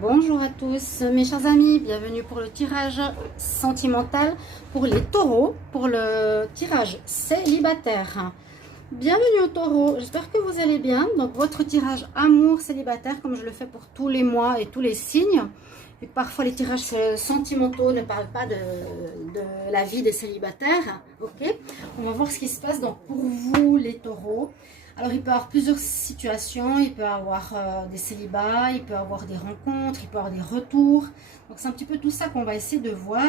Bonjour à tous mes chers amis, bienvenue pour le tirage sentimental pour les taureaux, pour le tirage célibataire. Bienvenue aux taureaux, j'espère que vous allez bien. Donc votre tirage amour célibataire, comme je le fais pour tous les mois et tous les signes. Et parfois les tirages sentimentaux ne parlent pas de la vie des célibataires. Ok, on va voir ce qui se passe donc pour vous les taureaux. Alors, il peut y avoir plusieurs situations, il peut y avoir des célibats, il peut y avoir des rencontres, il peut y avoir des retours. Donc, c'est un petit peu tout ça qu'on va essayer de voir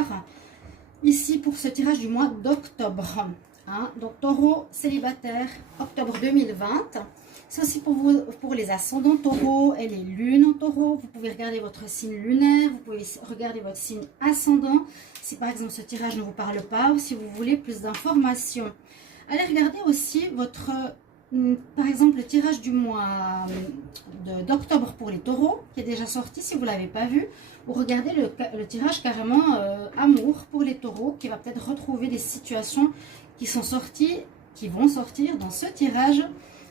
ici pour ce tirage du mois d'octobre. Hein. Donc, taureau célibataire, octobre 2020. C'est aussi pour vous, pour les ascendants taureaux et les lunes en taureau. Vous pouvez regarder votre signe lunaire, vous pouvez regarder votre signe ascendant. Si par exemple ce tirage ne vous parle pas ou si vous voulez plus d'informations. Allez regarder aussi votre... Par exemple, le tirage du mois d'octobre pour les taureaux, qui est déjà sorti, si vous ne l'avez pas vu, ou regardez le tirage carrément amour pour les taureaux, qui va peut-être retrouver des situations qui sont sorties, qui vont sortir dans ce tirage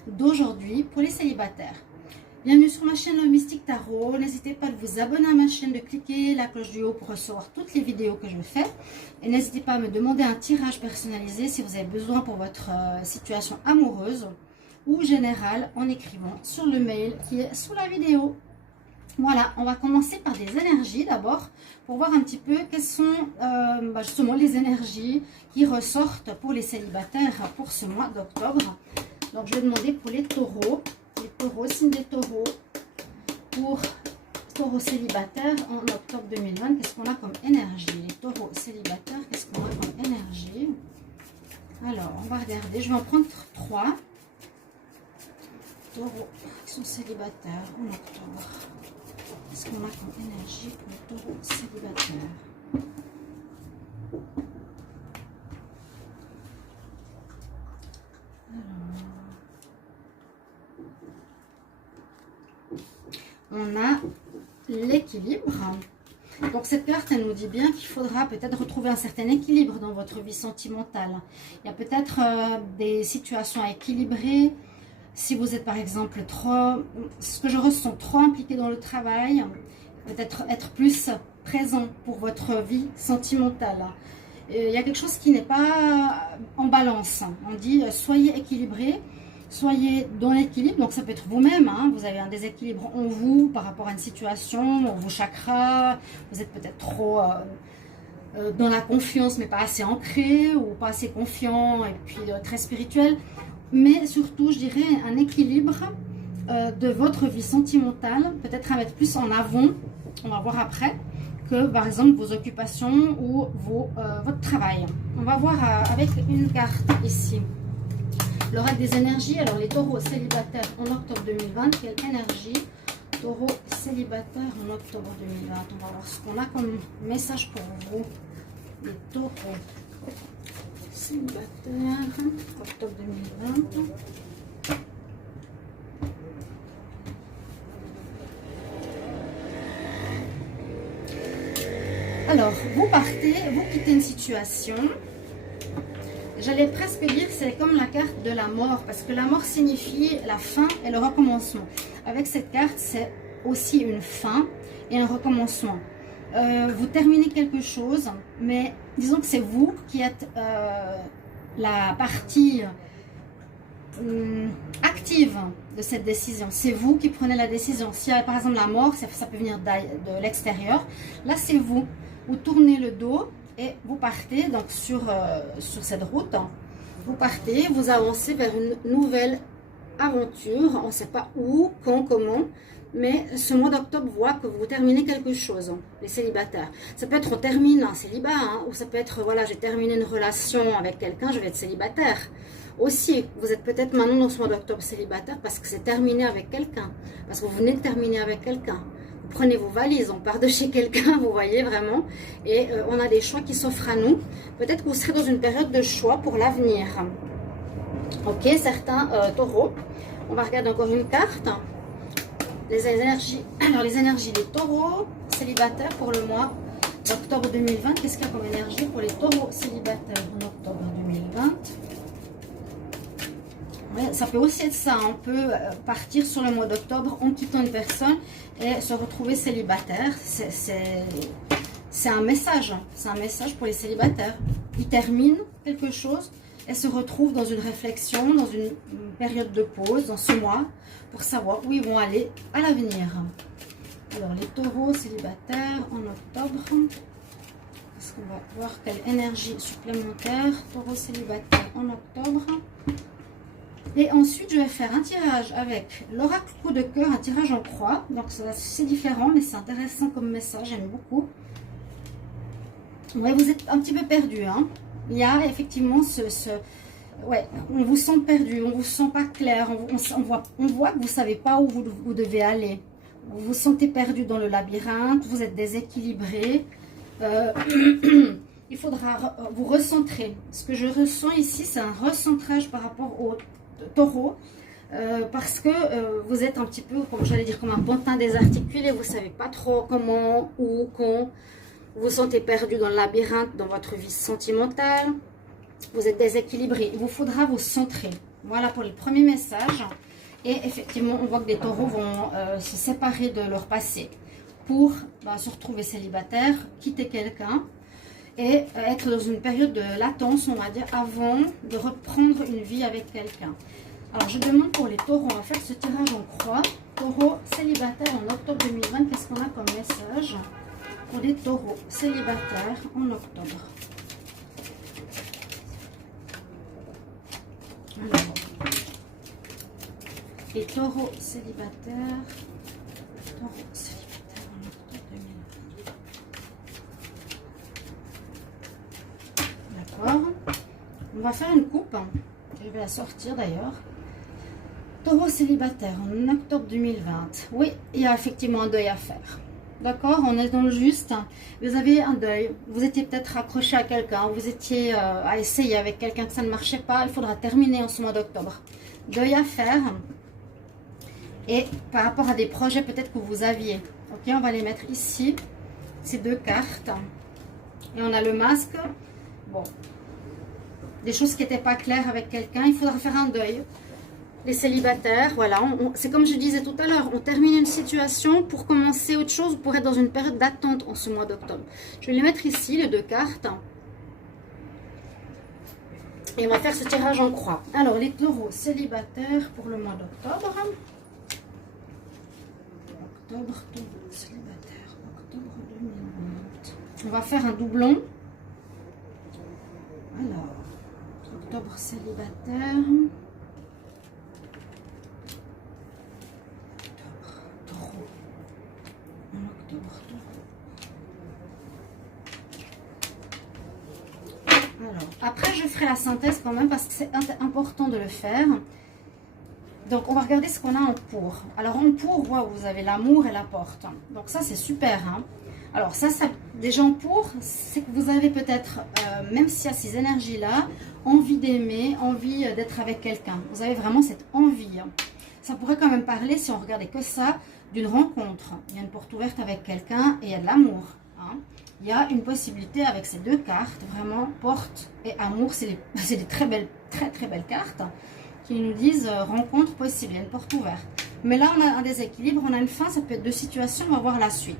d'aujourd'hui pour les célibataires. Bienvenue sur ma chaîne Le Mystique Tarot. N'hésitez pas à vous abonner à ma chaîne, de cliquer la cloche du haut pour recevoir toutes les vidéos que je fais. Et n'hésitez pas à me demander un tirage personnalisé si vous avez besoin pour votre situation amoureuse ou générale en écrivant sur le mail qui est sous la vidéo. Voilà, on va commencer par des énergies d'abord pour voir un petit peu quelles sont justement les énergies qui ressortent pour les célibataires pour ce mois d'octobre. Donc je vais demander pour les taureaux, signe des taureaux, pour taureaux célibataires en octobre 2020, qu'est-ce qu'on a comme énergie? Les taureaux célibataires, qu'est-ce qu'on a comme énergie? Alors, on va regarder, je vais en prendre 3. Taureaux qui sont célibataires en octobre. Qu'est-ce qu'on a comme énergie pour les taureaux célibataires? On a l'équilibre. Donc cette carte, elle nous dit bien qu'il faudra peut-être retrouver un certain équilibre dans votre vie sentimentale. Il y a peut-être des situations à équilibrer. Si vous êtes par exemple trop, ce que je ressens, trop impliqué dans le travail, peut-être être plus présent pour votre vie sentimentale. Il y a quelque chose qui n'est pas en balance. On dit soyez équilibré. Soyez dans l'équilibre, donc ça peut être vous-même, hein, vous avez un déséquilibre en vous par rapport à une situation, dans vos chakras, vous êtes peut-être trop dans la confiance mais pas assez ancré ou pas assez confiant et puis très spirituel, mais surtout je dirais un équilibre de votre vie sentimentale, peut-être à mettre plus en avant, on va voir après, que par exemple vos occupations ou votre travail. On va voir avec une carte ici. L'oracle des énergies, alors les taureaux célibataires en octobre 2020, quelle énergie? Taureaux célibataires en octobre 2020, on va voir ce qu'on a comme message pour vous. Les taureaux célibataires, octobre 2020. Alors, vous partez, vous quittez une situation. J'allais presque dire c'est comme la carte de la mort, parce que la mort signifie la fin et le recommencement. Avec cette carte, c'est aussi une fin et un recommencement. Vous terminez quelque chose, mais disons que c'est vous qui êtes la partie active de cette décision. C'est vous qui prenez la décision. Si par exemple la mort, ça peut venir de l'extérieur. Là, c'est vous. Vous tournez le dos. Et vous partez donc sur cette route, vous partez, vous avancez vers une nouvelle aventure, on ne sait pas où, quand, comment, mais ce mois d'octobre voit que vous terminez quelque chose, les célibataires. Ça peut être on termine un célibat, hein, ou ça peut être voilà, j'ai terminé une relation avec quelqu'un, je vais être célibataire. Aussi, vous êtes peut-être maintenant dans ce mois d'octobre célibataire parce que c'est terminé avec quelqu'un, parce que vous venez de terminer avec quelqu'un. Prenez vos valises, on part de chez quelqu'un, vous voyez vraiment. Et on a des choix qui s'offrent à nous. Peut-être que vous serez dans une période de choix pour l'avenir. Ok, certains taureaux. On va regarder encore une carte. Les énergies. Alors, les énergies des taureaux célibataires pour le mois d'octobre 2020. Qu'est-ce qu'il y a comme énergie pour les taureaux célibataires en octobre 2020? Ouais, ça peut aussi être ça. On peut partir sur le mois d'octobre en quittant une personne et se retrouver célibataire. C'est un message. C'est un message pour les célibataires. Ils terminent quelque chose et se retrouvent dans une réflexion, dans une période de pause, dans ce mois, pour savoir où ils vont aller à l'avenir. Alors, les taureaux célibataires en octobre. Est-ce qu'on va voir quelle énergie supplémentaire? Taureau célibataire en octobre. Et ensuite, je vais faire un tirage avec l'oracle coup de cœur, un tirage en croix. Donc, c'est différent, mais c'est intéressant comme message, j'aime beaucoup. Ouais, vous êtes un petit peu perdu, hein. Il y a effectivement ouais, on vous sent perdu, on vous sent pas clair, on voit que vous savez pas où vous devez aller. Vous vous sentez perdu dans le labyrinthe, vous êtes déséquilibré. Il faudra vous recentrer. Ce que je ressens ici, c'est un recentrage par rapport au taureau. Parce que vous êtes un petit peu, comme j'allais dire, comme un pantin désarticulé. Vous savez pas trop comment, où, quand. Vous vous sentez perdu dans le labyrinthe, dans votre vie sentimentale. Vous êtes déséquilibré. Il vous faudra vous centrer. Voilà pour les premiers messages. Et effectivement, on voit que les taureaux vont se séparer de leur passé pour se retrouver célibataire, quitter quelqu'un et être dans une période de latence, on va dire, avant de reprendre une vie avec quelqu'un. Alors, je demande pour les taureaux, on va faire ce tirage en croix. Taureau célibataire en octobre 2020, qu'est-ce qu'on a comme message pour les taureaux célibataires en octobre? Alors, les taureaux célibataires en octobre 2020. D'accord. On va faire une coupe. Je vais la sortir d'ailleurs. Taureau célibataire en octobre 2020. Oui, il y a effectivement un deuil à faire. D'accord, on est dans le juste. Vous avez un deuil. Vous étiez peut-être accroché à quelqu'un. Vous étiez à essayer avec quelqu'un que ça ne marchait pas. Il faudra terminer en ce mois d'octobre. Deuil à faire. Et par rapport à des projets peut-être que vous aviez. Ok, on va les mettre ici. Ces deux cartes. Et on a le masque. Bon. Des choses qui n'étaient pas claires avec quelqu'un. Il faudra faire un deuil. Les célibataires, voilà, c'est comme je disais tout à l'heure, on termine une situation pour commencer autre chose, pour être dans une période d'attente en ce mois d'octobre. Je vais les mettre ici, les deux cartes. Et on va faire ce tirage en croix. Alors, les taureaux célibataires pour le mois d'octobre. Octobre, taureau célibataire, octobre 2020. On va faire un doublon. Alors, octobre célibataire. Alors, après, je ferai la synthèse quand même parce que c'est important de le faire. Donc, on va regarder ce qu'on a en pour. Alors, en pour, wow, vous avez l'amour et la porte. Donc, ça, c'est super. Hein. Alors, ça, déjà en pour, c'est que vous avez peut-être, même s'il y a ces énergies-là, envie d'aimer, envie d'être avec quelqu'un. Vous avez vraiment cette envie. Hein. Ça pourrait quand même parler, si on regardait que ça, d'une rencontre. Il y a une porte ouverte avec quelqu'un et il y a de l'amour. Hein. Il y a une possibilité avec ces deux cartes, vraiment, porte et amour, c'est des très belles cartes qui nous disent rencontre possible, il y a une porte ouverte. Mais là, on a un déséquilibre, on a une fin, ça peut être deux situations, on va voir la suite.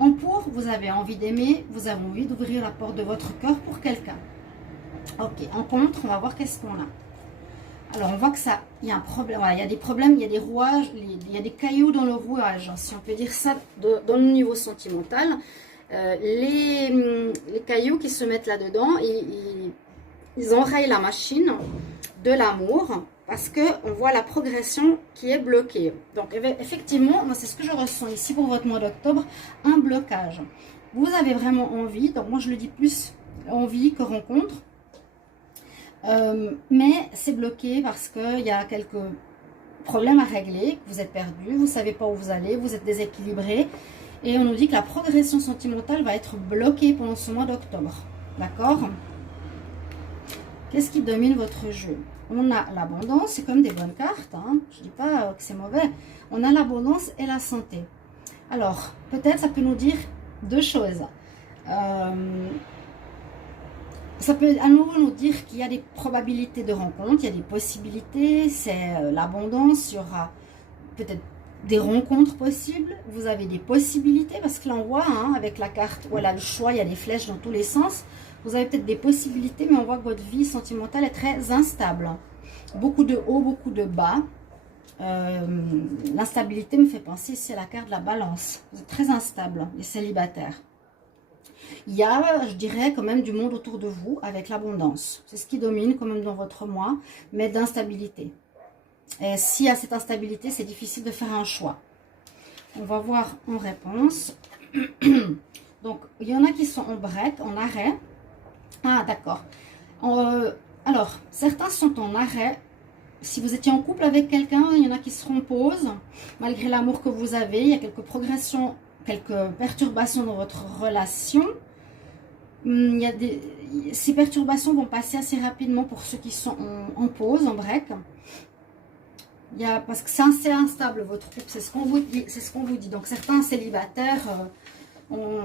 En pour, vous avez envie d'aimer, vous avez envie d'ouvrir la porte de votre cœur pour quelqu'un. Ok, en contre, on va voir qu'est-ce qu'on a. Alors, on voit que ça, il y a un problème, voilà, il y a des problèmes, il y a des rouages, il y a des cailloux dans le rouage, si on peut dire ça, dans le niveau sentimental. Les cailloux qui se mettent là-dedans, ils enrayent la machine de l'amour parce qu'on voit la progression qui est bloquée. Donc, effectivement, c'est ce que je ressens ici pour votre mois d'octobre, un blocage. Vous avez vraiment envie, donc moi je le dis plus envie que rencontre. Mais c'est bloqué parce qu'il y a quelques problèmes à régler, vous êtes perdu, vous ne savez pas où vous allez, vous êtes déséquilibré. Et on nous dit que la progression sentimentale va être bloquée pendant ce mois d'octobre. D'accord? Qu'est-ce qui domine votre jeu? On a l'abondance, c'est comme des bonnes cartes. Hein. Je ne dis pas que c'est mauvais. On a l'abondance et la santé. Alors, peut-être ça peut nous dire deux choses. Ça peut à nouveau nous dire qu'il y a des probabilités de rencontre, il y a des possibilités, c'est l'abondance, il y aura peut-être des rencontres possibles, vous avez des possibilités, parce que là on voit, hein, avec la carte, voilà le choix, il y a des flèches dans tous les sens, vous avez peut-être des possibilités, mais on voit que votre vie sentimentale est très instable. Beaucoup de hauts, beaucoup de bas. L'instabilité me fait penser, c'est la carte de la balance. Vous êtes très instable, les célibataires. Il y a, je dirais, quand même du monde autour de vous avec l'abondance. C'est ce qui domine quand même dans votre moi, mais d'instabilité. Et s'il y a cette instabilité, c'est difficile de faire un choix. On va voir en réponse. Donc, il y en a qui sont en break, en arrêt. Ah, d'accord. Alors, certains sont en arrêt. Si vous étiez en couple avec quelqu'un, il y en a qui seront en pause. Malgré l'amour que vous avez, il y a quelques progressions, quelques perturbations dans votre relation. Ces perturbations vont passer assez rapidement pour ceux qui sont en pause, en break. Parce que c'est assez instable votre couple, c'est ce qu'on vous dit. C'est ce qu'on vous dit. Donc certains célibataires, on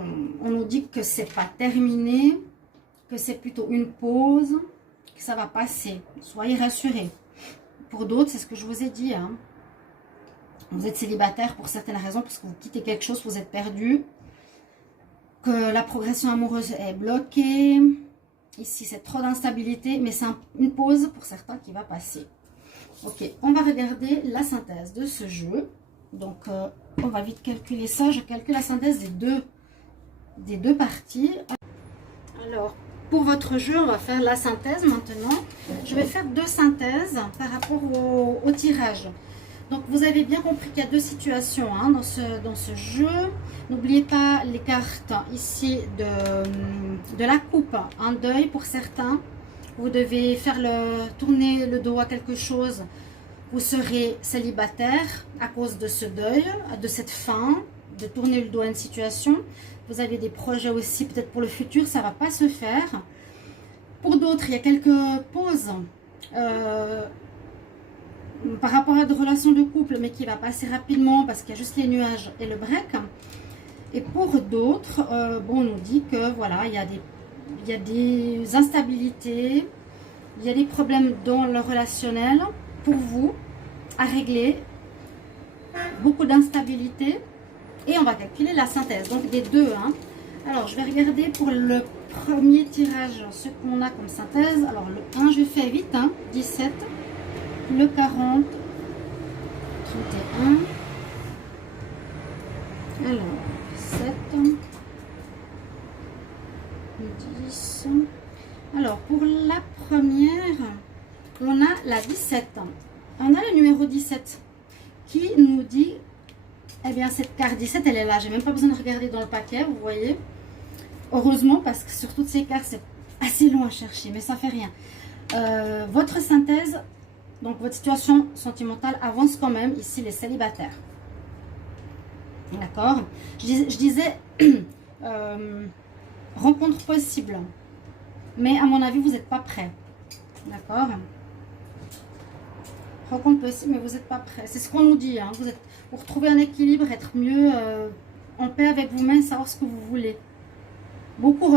nous dit que c'est pas terminé, que c'est plutôt une pause, que ça va passer. Soyez rassurés. Pour d'autres, c'est ce que je vous ai dit. Hein. Vous êtes célibataire pour certaines raisons, parce que vous quittez quelque chose, vous êtes perdu. Que la progression amoureuse est bloquée. Ici, c'est trop d'instabilité, mais c'est une pause pour certains qui va passer. Ok, on va regarder la synthèse de ce jeu. Donc, on va vite calculer ça. Je calcule la synthèse des deux parties. Alors, pour votre jeu, on va faire la synthèse maintenant. Je vais faire deux synthèses par rapport au tirage. Donc, vous avez bien compris qu'il y a deux situations hein, dans ce jeu. N'oubliez pas les cartes ici de la coupe. Un deuil pour certains. Vous devez tourner le dos à quelque chose. Vous serez célibataire à cause de ce deuil, de cette fin, de tourner le dos à une situation. Vous avez des projets aussi, peut-être pour le futur, ça ne va pas se faire. Pour d'autres, il y a quelques pauses par rapport à des relations de couple, mais qui va passer rapidement parce qu'il y a juste les nuages et le break. Et pour d'autres, bon, on nous dit que voilà, il y a des instabilités, il y a des problèmes dans le relationnel pour vous à régler, beaucoup d'instabilité. Et on va calculer la synthèse, donc des deux. Hein. Alors, je vais regarder pour le premier tirage ce qu'on a comme synthèse. Alors, le 1, je fais vite, hein, 17, le 40, 31, alors, 7, le 10. Alors, pour la première, on a la 17. On a le numéro 17 qui nous dit... Eh bien, cette carte 17, elle est là. J'ai même pas besoin de regarder dans le paquet, vous voyez. Heureusement, parce que sur toutes ces cartes, c'est assez long à chercher, mais ça fait rien. Votre synthèse, donc votre situation sentimentale avance quand même. Ici, les célibataires. D'accord. Je disais, rencontre possible. Mais à mon avis, vous n'êtes pas prêt. D'accord. Rencontre possible, mais vous n'êtes pas prêt. C'est ce qu'on nous dit. Hein. Vous êtes pour trouver un équilibre, être mieux en paix avec vous-même, savoir ce que vous voulez. Beaucoup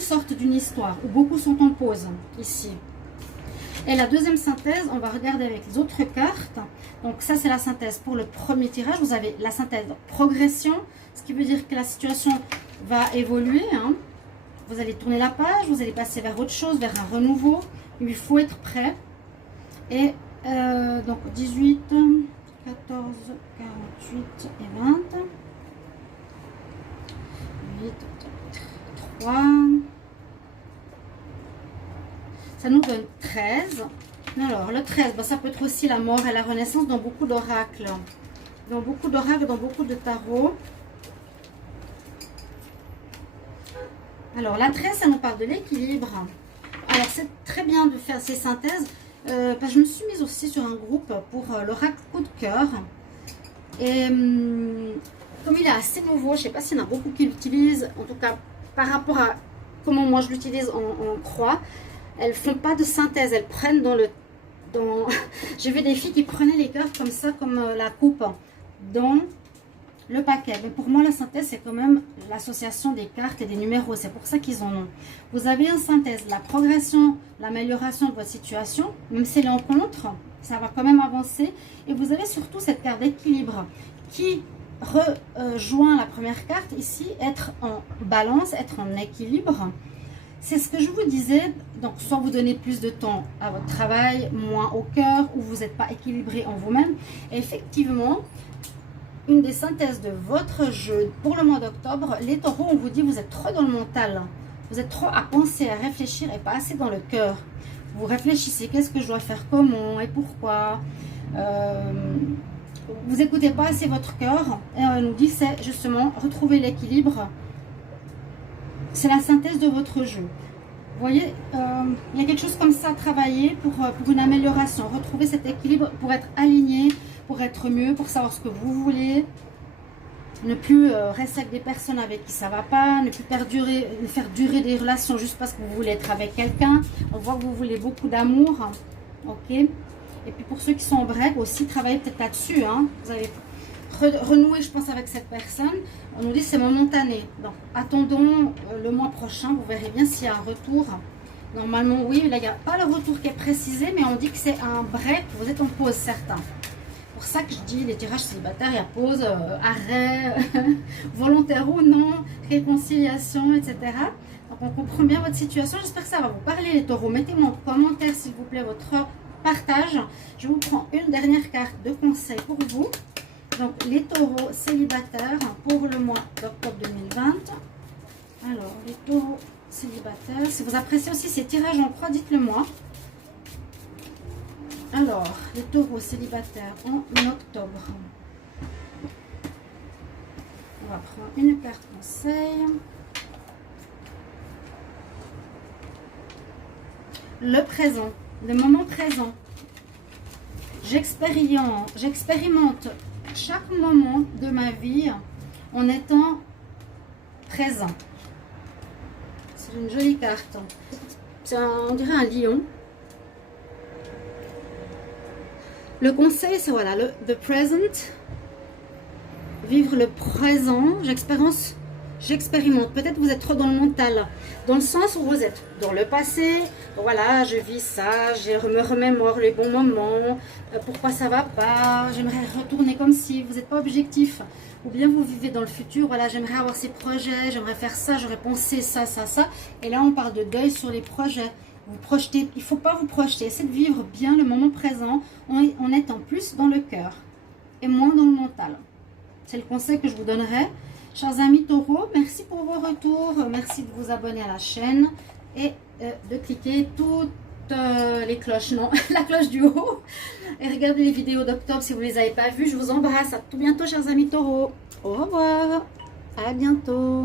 sortent d'une histoire, ou beaucoup sont en pause, ici. Et la deuxième synthèse, on va regarder avec les autres cartes. Donc ça, c'est la synthèse pour le premier tirage. Vous avez la synthèse progression, ce qui veut dire que la situation va évoluer. Hein. Vous allez tourner la page, vous allez passer vers autre chose, vers un renouveau. Il faut être prêt. Et donc 18... 14, 48 et 20. 8, 3. Ça nous donne 13. Alors, le 13, ben, ça peut être aussi la mort et la renaissance dans beaucoup d'oracles. Dans beaucoup d'oracles, dans beaucoup de tarots. Alors, la 13, ça nous parle de l'équilibre. Alors, c'est très bien de faire ces synthèses. Parce que je me suis mise aussi sur un groupe pour l'oracle coup de cœur. Et comme il est assez nouveau, je ne sais pas s'il y en a beaucoup qui l'utilisent. En tout cas, par rapport à comment moi je l'utilise en croix, elles ne font pas de synthèse. Elles prennent J'ai vu des filles qui prenaient les cœurs comme ça, comme la coupe, dans le paquet. Mais pour moi, la synthèse, c'est quand même l'association des cartes et des numéros. C'est pour ça qu'ils en ont. Vous avez en synthèse la progression, l'amélioration de votre situation. Même si elle est en contre, ça va quand même avancer. Et vous avez surtout cette carte d'équilibre qui rejoint la première carte ici, être en balance, être en équilibre. C'est ce que je vous disais, donc soit vous donnez plus de temps à votre travail, moins au cœur, ou vous n'êtes pas équilibré en vous-même. Et effectivement, une des synthèses de votre jeu pour le mois d'octobre, les taureaux, on vous dit vous êtes trop dans le mental, vous êtes trop à penser, à réfléchir et pas assez dans le cœur. Vous réfléchissez, qu'est-ce que je dois faire, comment et pourquoi. Vous n'écoutez pas assez votre cœur. Et on nous dit c'est justement retrouver l'équilibre. C'est la synthèse de votre jeu. Vous voyez, il y a quelque chose comme ça à travailler pour une amélioration. Retrouver cet équilibre pour être aligné, pour être mieux, pour savoir ce que vous voulez. Ne plus rester avec des personnes avec qui ça ne va pas. Ne plus faire durer des relations juste parce que vous voulez être avec quelqu'un. On voit que vous voulez beaucoup d'amour. Ok. Et puis pour ceux qui sont en break aussi, travaillez peut-être là-dessus. Hein. Vous allez renouer, je pense, avec cette personne. On nous dit c'est momentané. Donc, attendons le mois prochain. Vous verrez bien s'il y a un retour. Normalement, oui. Là, il n'y a pas le retour qui est précisé, mais on dit que c'est un break. Vous êtes en pause, certains. C'est pour ça que je dis les tirages célibataires, il y a pause, arrêt, volontaire ou non, réconciliation, etc. Donc, on comprend bien votre situation. J'espère que ça va vous parler, les taureaux. Mettez-moi en commentaire, s'il vous plaît, votre partage. Je vous prends une dernière carte de conseil pour vous. Donc, les taureaux célibataires pour le mois d'octobre 2020. Alors, les taureaux célibataires. Si vous appréciez aussi ces tirages en croix, dites-le moi. Alors, les taureaux célibataires en octobre. On va prendre une carte conseil. Le présent, le moment présent. J'expérimente chaque moment de ma vie en étant présent. C'est une jolie carte. On dirait un lion. Le conseil, c'est voilà, the present. Vivre le présent. J'expérimente. Peut-être vous êtes trop dans le mental. Dans le sens où vous êtes dans le passé. Voilà, je vis ça, je me remémore les bons moments. Pourquoi ça va pas? J'aimerais retourner comme si. Vous n'êtes pas objectif. Ou bien vous vivez dans le futur. Voilà, j'aimerais avoir ces projets. J'aimerais faire ça. J'aurais pensé ça, ça, ça. Et là, on parle de deuil sur les projets. Vous projetez. Il ne faut pas vous projeter. Essayez de vivre bien le moment présent en étant plus dans le cœur et moins dans le mental. C'est le conseil que je vous donnerai. Chers amis taureaux, merci pour vos retours. Merci de vous abonner à la chaîne et de cliquer toutes les cloches, non, la cloche du haut. Et regardez les vidéos d'octobre si vous ne les avez pas vues. Je vous embrasse. À tout bientôt, chers amis taureaux. Au revoir. À bientôt.